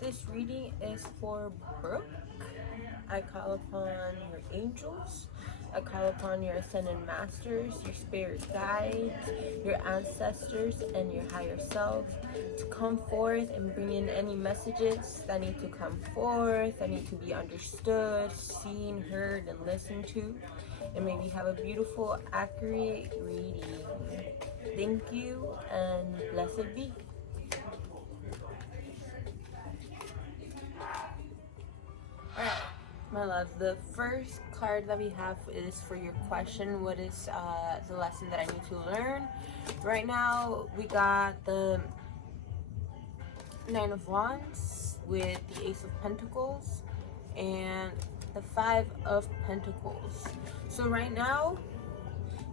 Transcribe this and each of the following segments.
This reading is for Brooke. I call upon your angels. I call upon your ascended masters, your spirit guides, your ancestors, and your higher self to come forth and bring in any messages that need to come forth, that need to be understood, seen, heard, and listened to. And may we have a beautiful, accurate reading. Thank you, and blessed be. Alright, my love, the first card that we have is for your question. What is the lesson that I need to learn? Right now, we got the Nine of Wands with the Ace of Pentacles and the Five of Pentacles. So right now,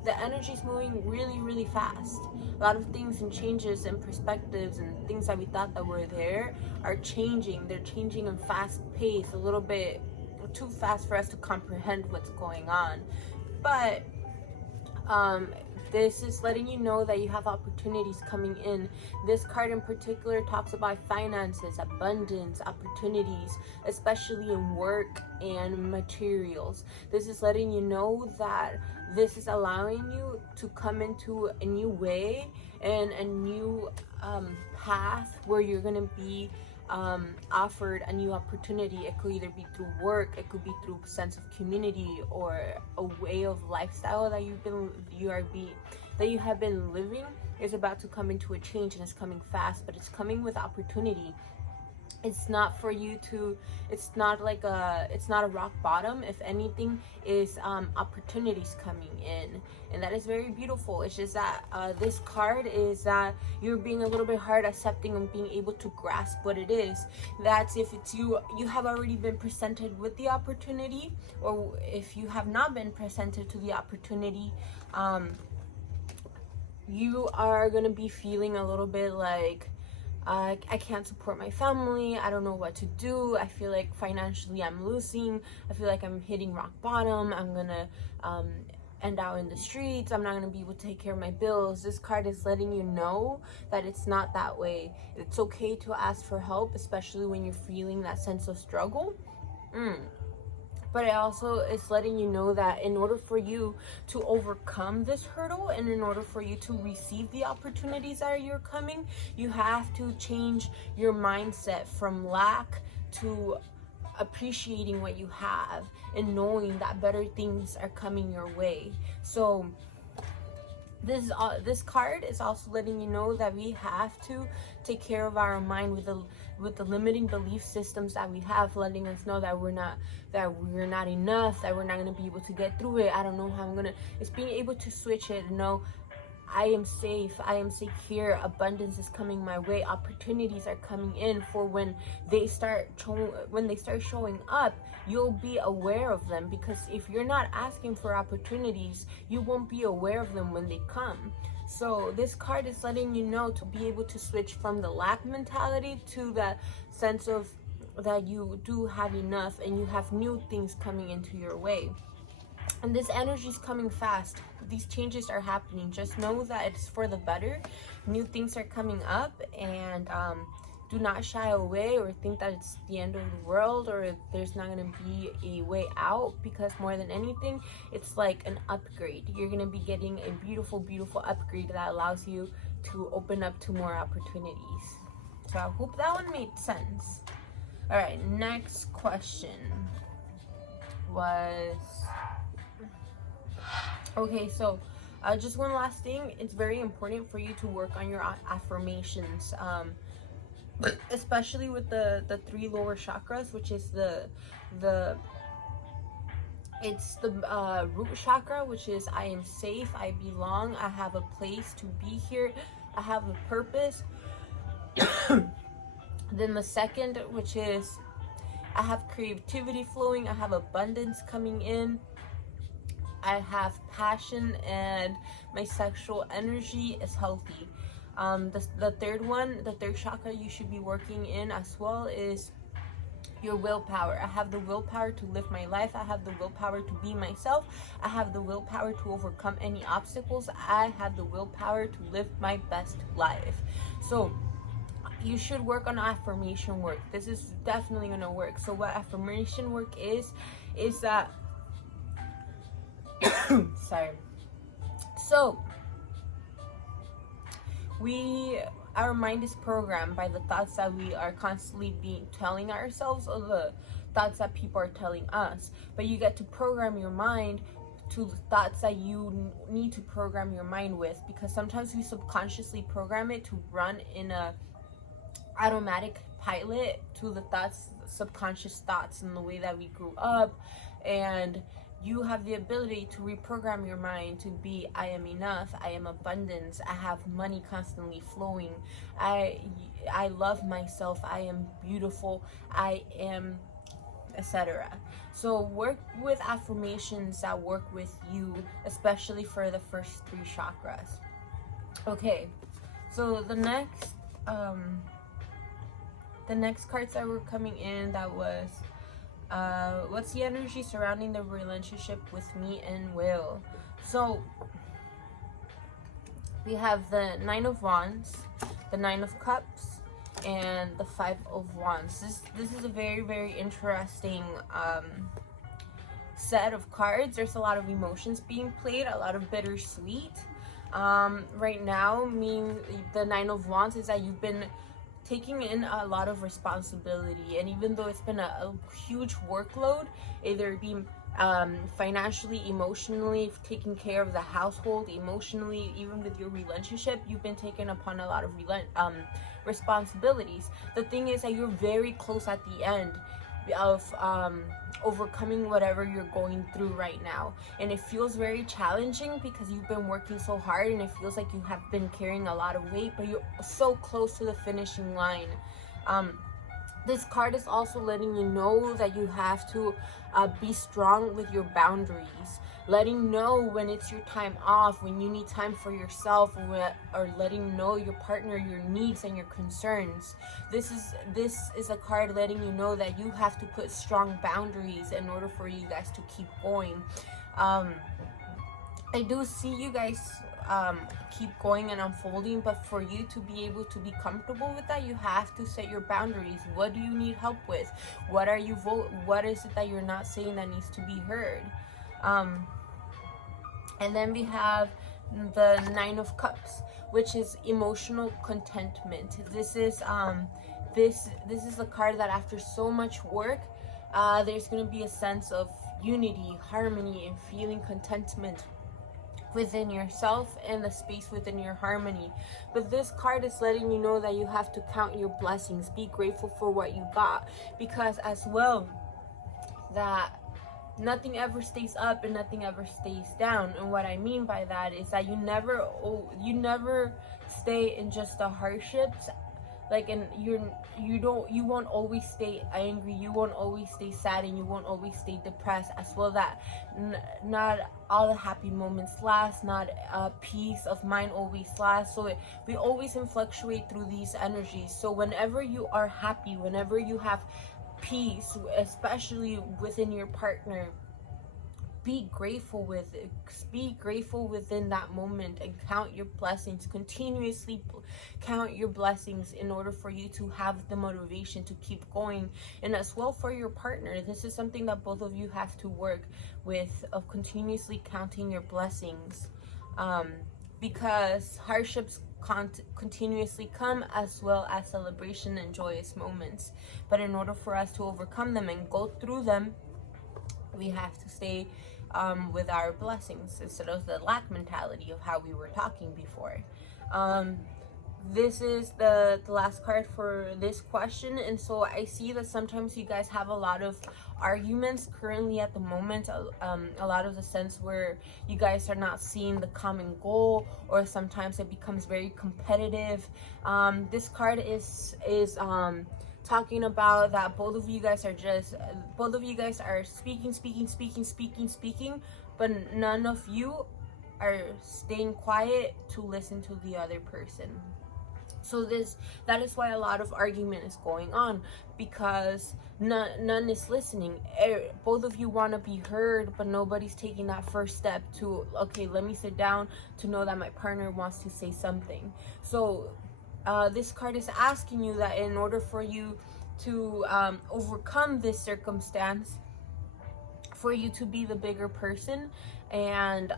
the energy is moving really, really fast. A lot of things and changes and perspectives and things that we thought that were there are changing. They're changing in fast pace, a little bit too fast for us to comprehend what's going on. But this is letting you know that you have opportunities coming in. This card in particular talks about finances, abundance, opportunities, especially in work and materials. This is letting you know that this is allowing you to come into a new way and a new path where you're going to be offered a new opportunity. It could either be through work, it could be through sense of community, or a way of lifestyle that you have been living is about to come into a change, and it's coming fast, but it's coming with opportunity. It's not for you to, it's not a rock bottom. If anything, is opportunities coming in, and that is very beautiful. It's just that this card is that you're being a little bit hard accepting and being able to grasp what it is. That's if it's you have already been presented with the opportunity, or if you have not been presented to the opportunity, you are gonna be feeling a little bit like, I can't support my family. I don't know what to do. I feel like financially I'm losing. I feel like I'm hitting rock bottom. I'm gonna end out in the streets. I'm not gonna be able to take care of my bills. This card is letting you know that it's not that way. It's okay to ask for help, especially when you're feeling that sense of struggle. But it also is letting you know that in order for you to overcome this hurdle, and in order for you to receive the opportunities that are coming, you have to change your mindset from lack to appreciating what you have and knowing that better things are coming your way. So this card is also letting you know that we have to take care of our mind with the limiting belief systems that we have, letting us know that we're not enough, that we're not going to be able to get through it. I don't know how I'm gonna. It's being able to switch it and know I am safe here. Abundance is coming my way. Opportunities are coming in for when they start showing up. You'll be aware of them, because if you're not asking for opportunities, you won't be aware of them when they come. So this card is letting you know to be able to switch from the lack mentality to that sense of that you do have enough and you have new things coming into your way. And this energy is coming fast. These changes are happening. Just know that it's for the better. New things are coming up, and do not shy away or think that it's the end of the world or there's not going to be a way out, because more than anything, it's like an upgrade. You're going to be getting a beautiful, beautiful upgrade that allows you to open up to more opportunities. So I hope that one made sense. All right, next question was... Okay, so just one last thing. It's very important for you to work on your affirmations, especially with the three lower chakras, which is the root chakra, which is I am safe, I belong, I have a place to be here, I have a purpose. Then the second, which is I have creativity flowing, I have abundance coming in, I have passion, and my sexual energy is healthy. The third one, the third chakra you should be working in as well is your willpower. I have the willpower to live my life. I have the willpower to be myself. I have the willpower to overcome any obstacles. I have the willpower to live my best life. So you should work on affirmation work. This is definitely gonna work. So what affirmation work is that sorry. So our mind is programmed by the thoughts that we are constantly telling ourselves, or the thoughts that people are telling us. But you get to program your mind to the thoughts that you need to program your mind with, because sometimes we subconsciously program it to run in a automatic pilot to the thoughts, subconscious thoughts, in the way that we grew up. And you have the ability to reprogram your mind to be, I am enough, I am abundance, I have money constantly flowing, I love myself, I am beautiful, I am, etc. So work with affirmations that work with you, especially for the first 3 chakras. Okay, so the next cards that were coming in, that was what's the energy surrounding the relationship with me and Will? So we have the 9 of Wands, the 9 of Cups, and the 5 of Wands. This is a very, very interesting set of cards. There's a lot of emotions being played, a lot of bittersweet. Right now, the 9 of Wands is that you've been taking in a lot of responsibility, and even though it's been a huge workload, either being financially, emotionally, taking care of the household, emotionally, even with your relationship, you've been taking upon a lot of responsibilities. The thing is that you're very close at the end of overcoming whatever you're going through right now, and it feels very challenging because you've been working so hard, and it feels like you have been carrying a lot of weight, but you're so close to the finishing line. This card is also letting you know that you have to be strong with your boundaries, letting know when it's your time off, when you need time for yourself, or letting know your partner your needs and your concerns. This is a card letting you know that you have to put strong boundaries in order for you guys to keep going. I do see you guys keep going and unfolding, but for you to be able to be comfortable with that, you have to set your boundaries. What do you need help with? What is it that you're not saying that needs to be heard? And then we have the 9 of Cups, which is emotional contentment. This is a card that after so much work, there's going to be a sense of unity, harmony, and feeling contentment within yourself and the space within your harmony. But this card is letting you know that you have to count your blessings, be grateful for what you got, because as well, that nothing ever stays up and nothing ever stays down. And what I mean by that is that you never stay in just the hardships, like, and you won't always stay angry, you won't always stay sad, and you won't always stay depressed as well. That not all the happy moments last, not peace of mind always lasts. So we always fluctuate through these energies. So whenever you are happy, whenever you have peace, especially within your partner, be grateful with it. Be grateful within that moment and count your blessings. Continuously count your blessings in order for you to have the motivation to keep going. And as well for your partner, this is something that both of you have to work with, of continuously counting your blessings, because hardships continuously come, as well as celebration and joyous moments. But in order for us to overcome them and go through them, we have to stay with our blessings instead of the lack mentality of how we were talking before. This is the last card for this question, and so I see that sometimes you guys have a lot of arguments currently at the moment, a lot of the sense where you guys are not seeing the common goal, or sometimes it becomes very competitive. This card is talking about that both of you guys are speaking, but none of you are staying quiet to listen to the other person. So that is why a lot of argument is going on, because none is listening. Both of you want to be heard, but nobody's taking that first step to, okay, let me sit down to know that my partner wants to say something. So This card is asking you that in order for you to overcome this circumstance, for you to be the bigger person, and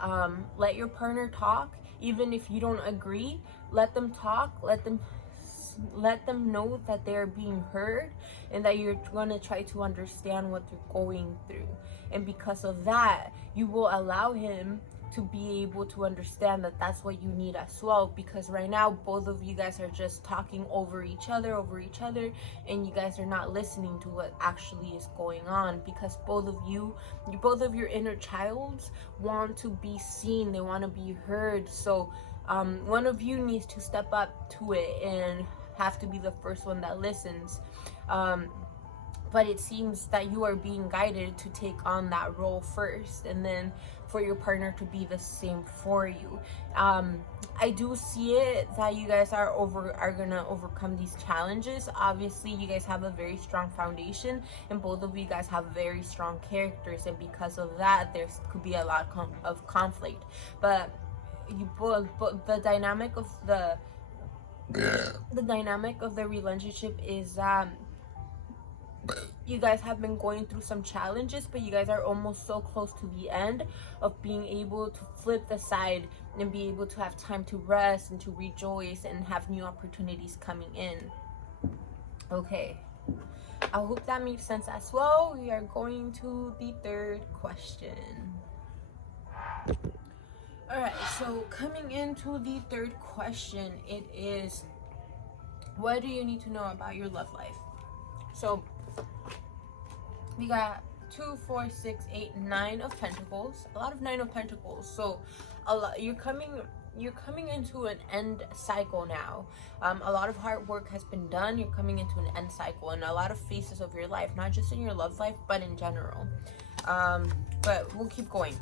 let your partner talk. Even if you don't agree, let them talk. Let them know that they're being heard, and that you're going to try to understand what they're going through. And because of that, you will allow him to be able to understand that that's what you need as well. Because right now, both of you guys are just talking over each other, and you guys are not listening to what actually is going on. Because both of your inner childs want to be seen, they want to be heard. So one of you needs to step up to it and have to be the first one that listens. But it seems that you are being guided to take on that role first, and then for your partner to be the same for you. I do see it that you guys are gonna overcome these challenges. Obviously, you guys have a very strong foundation, and both of you guys have very strong characters, and because of that, there could be a lot of conflict. But the dynamic of the relationship is you guys have been going through some challenges, but you guys are almost so close to the end of being able to flip the side and be able to have time to rest and to rejoice and have new opportunities coming in. Okay, I hope that makes sense as well. We are going to the third question. All right, so coming into the third question, it is, what do you need to know about your love life? So we got 2, 4, 6, 8, 9 of Pentacles. A lot of 9 of Pentacles. So you're coming into an end cycle now. A lot of hard work has been done. You're coming into an end cycle in a lot of phases of your life, not just in your love life, but in general. But we'll keep going.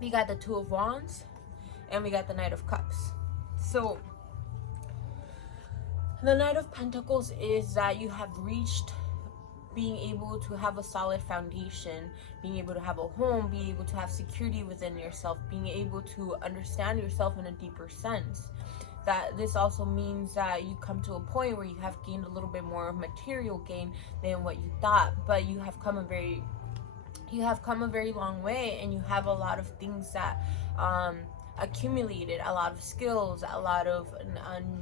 We got the 2 of Wands, and we got the Knight of Cups. So the Knight of Pentacles is that you have reached being able to have a solid foundation, being able to have a home, being able to have security within yourself, being able to understand yourself in a deeper sense. That this also means that you come to a point where you have gained a little bit more of material gain than what you thought, but you have come a very long way, and you have a lot of things that accumulated, a lot of skills, a lot of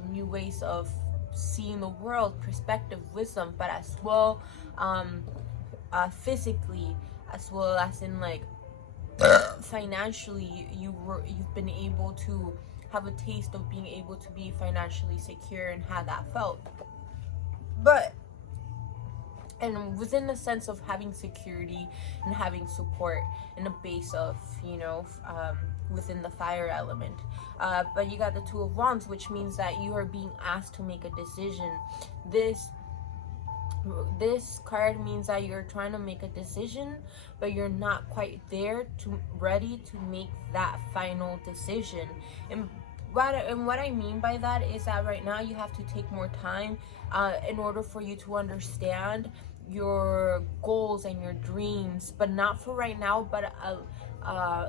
new ways of seeing the world, perspective, wisdom, but as well physically, as well as in like financially, you've been able to have a taste of being able to be financially secure and how that felt. But and within the sense of having security and having support in a base of, within the fire element. But you got the 2 of Wands, which means that you are being asked to make a decision. This card means that you're trying to make a decision, but you're not quite ready to make that final decision. And what I mean by that is that right now you have to take more time in order for you to understand your goals and your dreams, but not for right now, but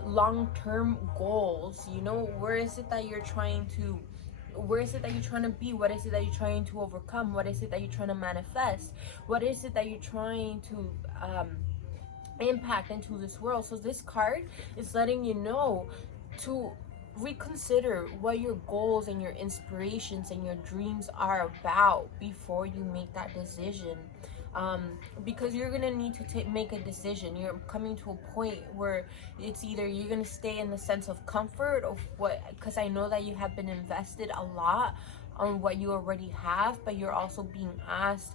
long-term goals. Where is it that you're trying to be? What is it that you're trying to overcome? What is it that you're trying to manifest? What is it that you're trying to impact into this world? So this card is letting you know to reconsider what your goals and your inspirations and your dreams are about before you make that decision. Because you're gonna need to make a decision. You're coming to a point where it's either you're gonna stay in the sense of comfort of because I know that you have been invested a lot on what you already have, but you're also being asked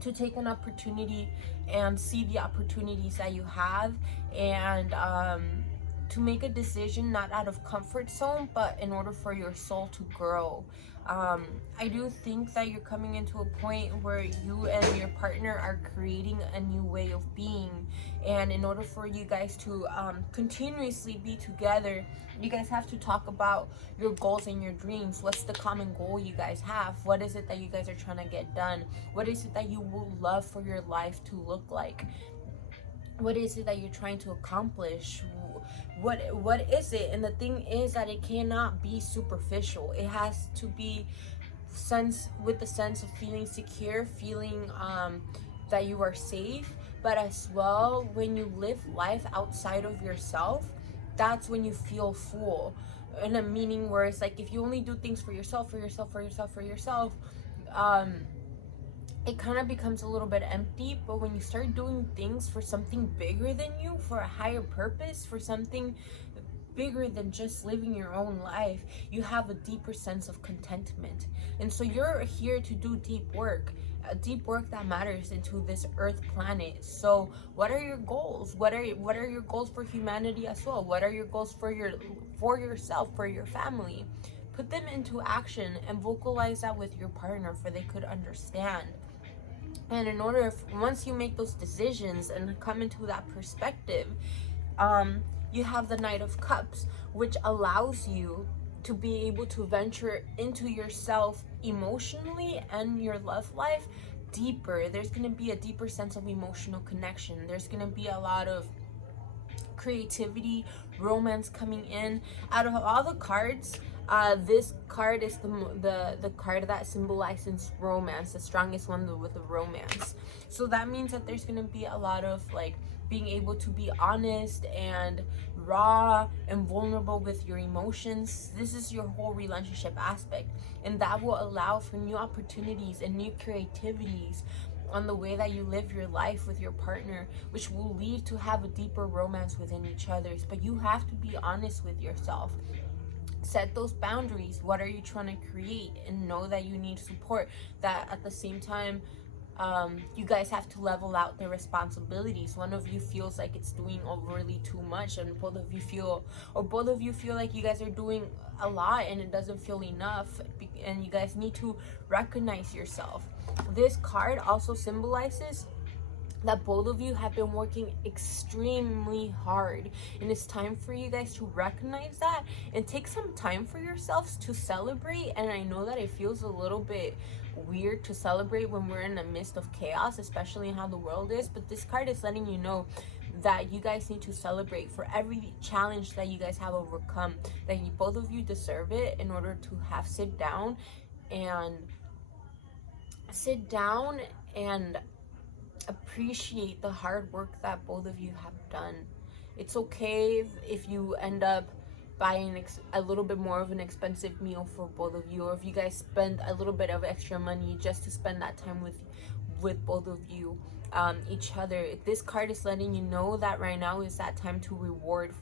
to take an opportunity and see the opportunities that you have, and to make a decision not out of comfort zone, but in order for your soul to grow. I do think that you're coming into a point where you and your partner are creating a new way of being, and in order for you guys to continuously be together, you guys have to talk about your goals and your dreams. What's the common goal you guys have? What is it that you guys are trying to get done? What is it that you would love for your life to look like? What is it that you're trying to accomplish? What is it? And the thing is that it cannot be superficial. It has to be the sense of feeling secure, feeling that you are safe. But as well, when you live life outside of yourself, that's when you feel full. In a meaning where it's like, if you only do things for yourself, it kind of becomes a little bit empty. But when you start doing things for something bigger than you, for a higher purpose, for something bigger than just living your own life, you have a deeper sense of contentment. And so you're here to do deep work, a deep work that matters into this earth planet. So what are your goals? What are your goals for humanity as well? What are your goals for yourself, for your family? Put them into action and vocalize that with your partner, for they could understand. And once you make those decisions and come into that perspective, you have the Knight of Cups, which allows you to be able to venture into yourself emotionally and your love life deeper. There's going to be a deeper sense of emotional connection. There's going to be a lot of creativity, romance coming in. Out of all the cards, this card is the card that symbolizes romance, the strongest one with the romance. So that means that there's going to be a lot of like being able to be honest and raw and vulnerable with your emotions. This is your whole relationship aspect, and that will allow for new opportunities and new creativities on the way that you live your life with your partner, which will lead to have a deeper romance within each other's. But you have to be honest with yourself. Set those boundaries. What are you trying to create? And know that you need support. That at the same time, you guys have to level out the responsibilities. One of you feels like it's doing overly too much, and both of you feel like you guys are doing a lot and it doesn't feel enough, and you guys need to recognize yourself. This card also symbolizes that both of you have been working extremely hard, and it's time for you guys to recognize that and take some time for yourselves to celebrate. And I know that it feels a little bit weird to celebrate when we're in the midst of chaos, especially in how the world is, but this card is letting you know that you guys need to celebrate for every challenge that you guys have overcome, that both of you deserve it, in order to have sit down and appreciate the hard work that both of you have done. It's okay if you end up buying a little bit more of an expensive meal for both of you, or if you guys spend a little bit of extra money just to spend that time with both of you, each other. This card is letting you know that right now is that time to reward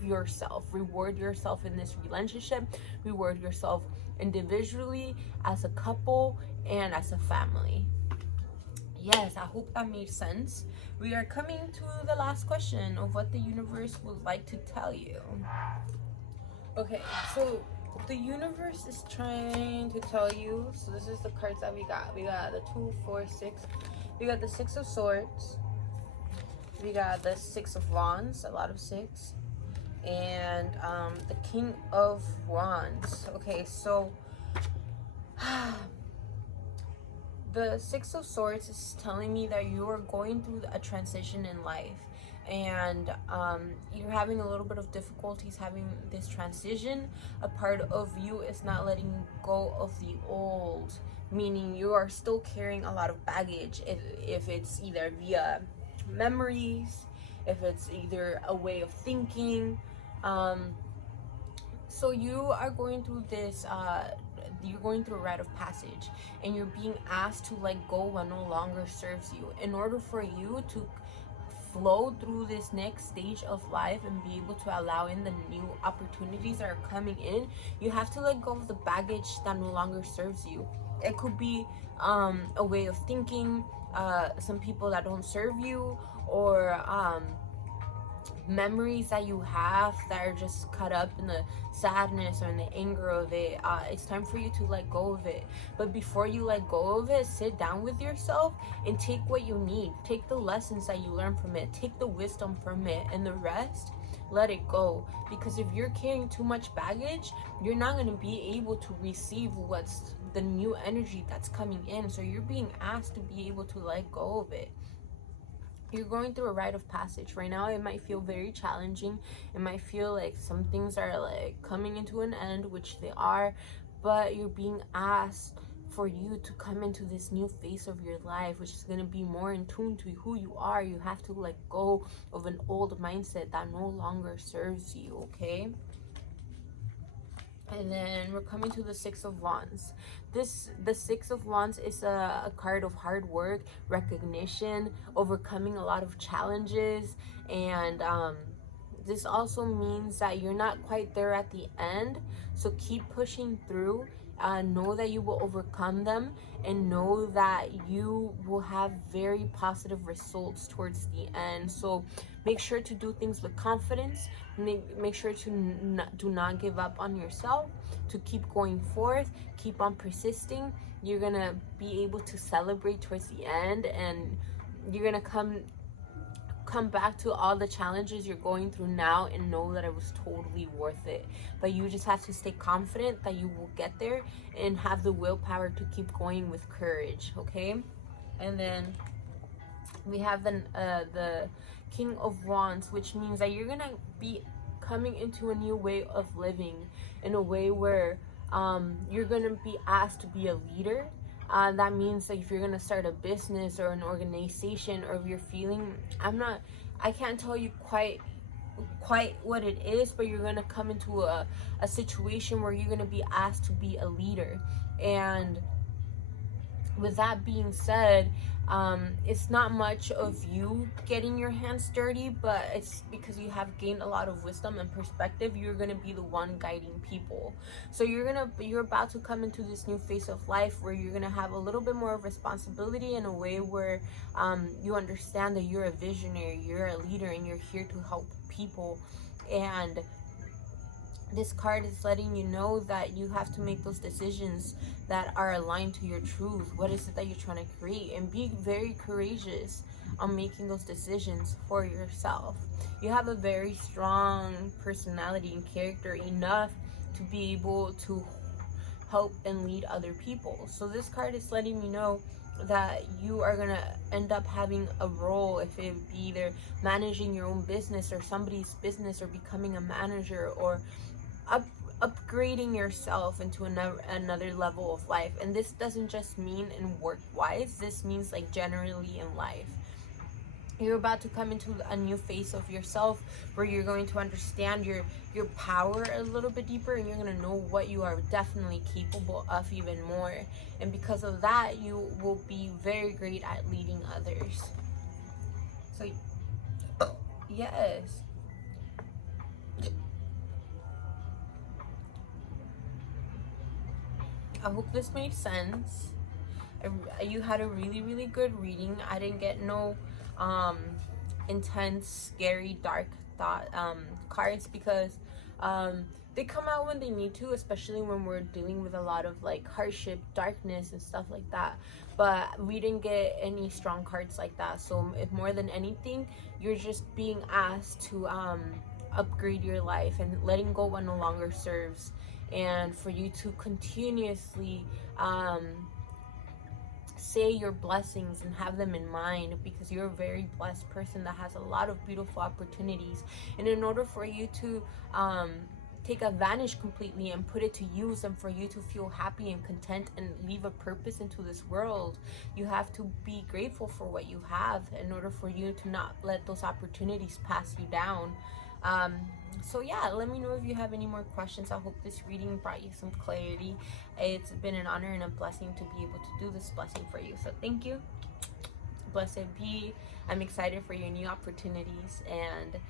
yourself in this relationship, reward yourself individually, as a couple, and as a family. Yes, I hope that made sense. We are coming to the last question of what the universe would like to tell you. Okay, so the universe is trying to tell you, so this is the cards that we got. We got the 2, 4, 6. We got the 6 of Swords. We got the 6 of Wands, a lot of 6. And the King of Wands. Okay, so the 6 of Swords is telling me that you are going through a transition in life, and you're having a little bit of difficulties having this transition. A part of you is not letting go of the old, meaning you are still carrying a lot of baggage, if it's either via memories, if it's either a way of thinking. So you are going through this you're going through a rite of passage, and you're being asked to let go what no longer serves you. In order for you to flow through this next stage of life and be able to allow in the new opportunities that are coming in, you have to let go of the baggage that no longer serves you. It could be a way of thinking, some people that don't serve you, or memories that you have that are just caught up in the sadness or in the anger of it. It's time for you to let go of it. But before you let go of it, sit down with yourself and take what you need. Take the lessons that you learn from it. Take the wisdom from it, and the rest, let it go. Because if you're carrying too much baggage, you're not going to be able to receive what's the new energy that's coming in. So you're being asked to be able to let go of it. You're going through a rite of passage right now. It might feel very challenging. It might feel like some things are like coming into an end, which they are, but you're being asked for you to come into this new phase of your life, which is going to be more in tune to who you are. You have to let go of an old mindset that no longer serves you, okay? And then we're coming to the Six of Wands. The Six of Wands is a card of hard work, recognition, overcoming a lot of challenges, and this also means that you're not quite there at the end, so keep pushing through. Know that you will overcome them, and know that you will have very positive results towards the end. So make sure to do things with confidence. Make sure to do not give up on yourself, to keep going forth, keep on persisting. You're gonna be able to celebrate towards the end, and you're gonna come back to all the challenges you're going through now and know that it was totally worth it. But you just have to stay confident that you will get there, and have the willpower to keep going with courage, okay? And then we have the King of Wands, which means that you're gonna be coming into a new way of living, in a way where you're gonna be asked to be a leader. That means that if you're gonna start a business or an organization, or if you're feeling, I can't tell you quite what it is, but you're gonna come into a situation where you're gonna be asked to be a leader. And with that being said, it's not much of you getting your hands dirty, but it's because you have gained a lot of wisdom and perspective. You're gonna be the one guiding people. So you're about to come into this new phase of life where you're gonna have a little bit more of responsibility, in a way where you understand that you're a visionary, you're a leader, and you're here to help people. And this card is letting you know that you have to make those decisions that are aligned to your truth. What is it that you're trying to create? And be very courageous on making those decisions for yourself. You have a very strong personality and character, enough to be able to help and lead other people. So this card is letting me know that you are gonna end up having a role, if it be either managing your own business or somebody's business, or becoming a manager, or upgrading yourself into another level of life. And this doesn't just mean in work wise, this means like generally in life. You're about to come into a new phase of yourself where you're going to understand your power a little bit deeper, and you're going to know what you are definitely capable of even more. And because of that, you will be very great at leading others. So yes, I hope this made sense. You had a really good reading. I didn't get no intense, scary, dark thought cards, because they come out when they need to, especially when we're dealing with a lot of like hardship, darkness, and stuff like that. But we didn't get any strong cards like that. So if more than anything, you're just being asked to upgrade your life, and letting go what no longer serves, and for you to continuously say your blessings and have them in mind, because you're a very blessed person that has a lot of beautiful opportunities. And in order for you to take advantage completely and put it to use, and for you to feel happy and content and leave a purpose into this world, you have to be grateful for what you have, in order for you to not let those opportunities pass you down. So yeah, let me know if you have any more questions. I hope this reading brought you some clarity. It's been an honor and a blessing to be able to do this blessing for you. So thank you. Blessed be. I'm excited for your new opportunities, and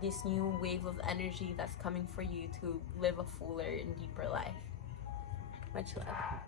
this new wave of energy that's coming for you to live a fuller and deeper life. Much love.